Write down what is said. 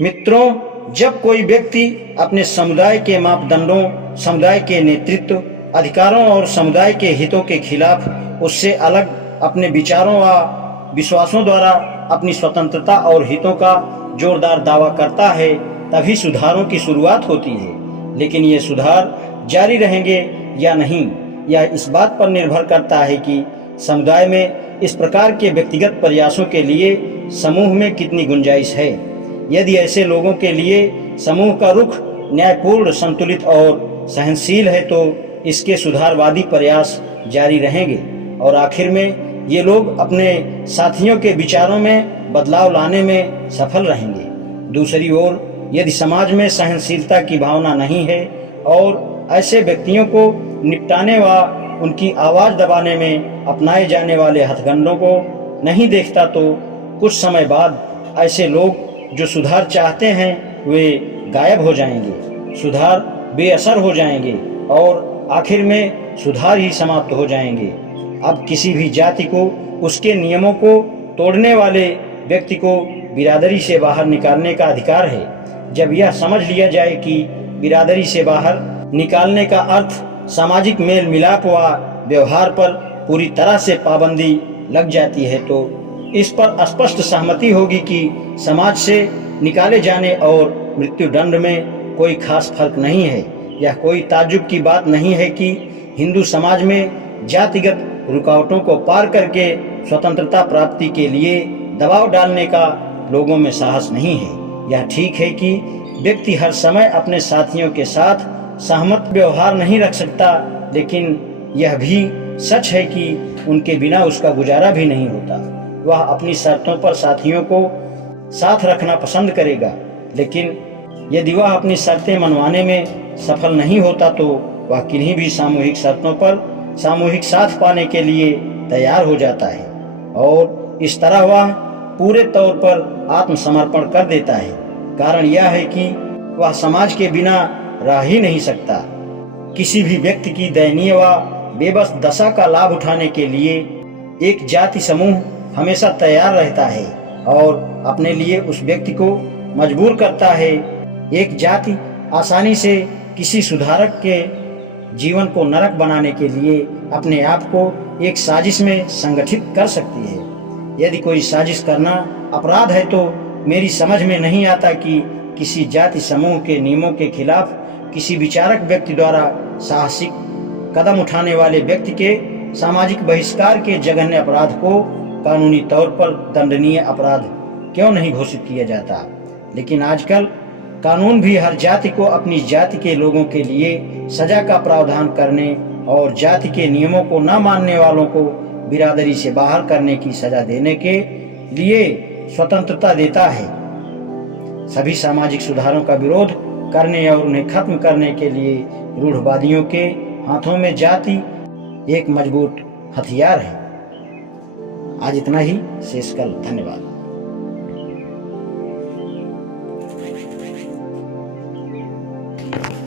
मित्रों, जब कोई व्यक्ति अपने समुदाय के मापदंडों, समुदाय के नेतृत्व, अधिकारों और समुदाय के हितों के खिलाफ उससे अलग अपने विचारों व विश्वासों द्वारा अपनी स्वतंत्रता और हितों का जोरदार दावा करता है, तभी सुधारों की शुरुआत होती है। लेकिन ये सुधार जारी रहेंगे या नहीं, यह इस बात पर निर्भर करता है कि समुदाय में इस प्रकार के व्यक्तिगत प्रयासों के लिए समूह में कितनी गुंजाइश है। यदि ऐसे लोगों के लिए समूह का रुख न्यायपूर्ण, संतुलित और सहनशील है तो इसके सुधारवादी प्रयास जारी रहेंगे और आखिर में ये लोग अपने साथियों के विचारों में बदलाव लाने में सफल रहेंगे। दूसरी ओर, यदि समाज में सहनशीलता की भावना नहीं है और ऐसे व्यक्तियों को निपटाने व उनकी आवाज़ दबाने में अपनाए जाने वाले हथकंडों को नहीं देखता तो कुछ समय बाद ऐसे लोग जो सुधार चाहते हैं वे गायब हो जाएंगे, सुधार बेअसर हो जाएंगे और आखिर में सुधार ही समाप्त हो जाएंगे। अब किसी भी जाति को उसके नियमों को तोड़ने वाले व्यक्ति को बिरादरी से बाहर निकालने का अधिकार है। जब यह समझ लिया जाए कि बिरादरी से बाहर निकालने का अर्थ सामाजिक मेल मिलाप व व्यवहार पर पूरी तरह से पाबंदी लग जाती है तो इस पर स्पष्ट सहमति होगी कि समाज से निकाले जाने और मृत्युदंड में कोई खास फर्क नहीं है। यह कोई ताज्जुब की बात नहीं है कि हिंदू समाज में जातिगत रुकावटों को पार करके स्वतंत्रता प्राप्ति के लिए दबाव डालने का लोगों में साहस नहीं है। यह ठीक है कि व्यक्ति हर समय अपने साथियों के साथ सहमत व्यवहार नहीं रख सकता, लेकिन यह भी सच है कि उनके बिना उसका गुजारा भी नहीं होता। वह अपनी शर्तों पर साथियों को साथ रखना पसंद करेगा, लेकिन यदि वह अपनी शर्तें मनवाने में सफल नहीं होता तो वह किन्हीं भी सामूहिक शर्तों पर सामूहिक साथ पाने के लिए तैयार हो जाता है और इस तरह वह पूरे तौर पर आत्मसमर्पण कर देता है। कारण यह है कि वह समाज के बिना रह ही नहीं सकता। किसी भी व्यक्ति की दयनीय व बेबस दशा का लाभ उठाने के लिए एक जाति समूह हमेशा तैयार रहता है और अपने लिए उस व्यक्ति को मजबूर करता है। एक जाति आसानी से किसी सुधारक के जीवन को नरक बनाने के लिए अपने आप को एक साजिश में संगठित कर सकती है। यदि कोई साजिश करना अपराध है तो मेरी समझ में नहीं आता कि किसी जाति समूह के नियमों के खिलाफ किसी विचारक व्यक्ति द्वारा साहसिक कदम उठाने वाले व्यक्ति के सामाजिक बहिष्कार के जघन्य अपराध को कानूनी तौर पर दंडनीय अपराध क्यों नहीं घोषित किया जाता। लेकिन आजकल कानून भी हर जाति को अपनी जाति के लोगों के लिए सजा का प्रावधान करने और जाति के नियमों को न मानने वालों को बिरादरी से बाहर करने की सजा देने के लिए स्वतंत्रता देता है। सभी सामाजिक सुधारों का विरोध करने और उन्हें खत्म करने के लिए रूढ़वादियों के हाथों में जाति एक मजबूत हथियार है। आज इतना ही, शेष कल। धन्यवाद।